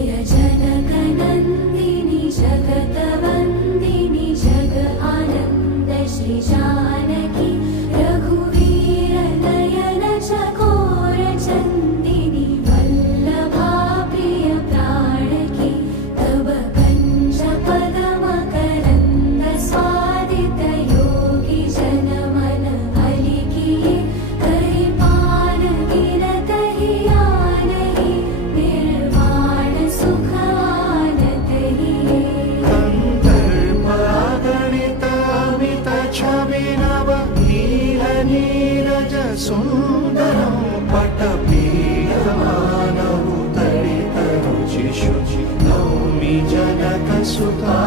जय जनकनन्दिनि जगतवन्दिनि जग आनन्द श्री जानकी रघुवीर नयन चकोर चन्दिनि वल्लभा प्रिय प्राणकी तव कञ्ज पदम करन्द स्वादित योगी जनमन अलिकिये कहि पान गिरत हियानहि निर्वाण सुख आनत हिये गणित अमित छवि नव नील नीरज सुन्दरं पटपीयमानौ दलित रुचि शुचि नौमि जनक सुता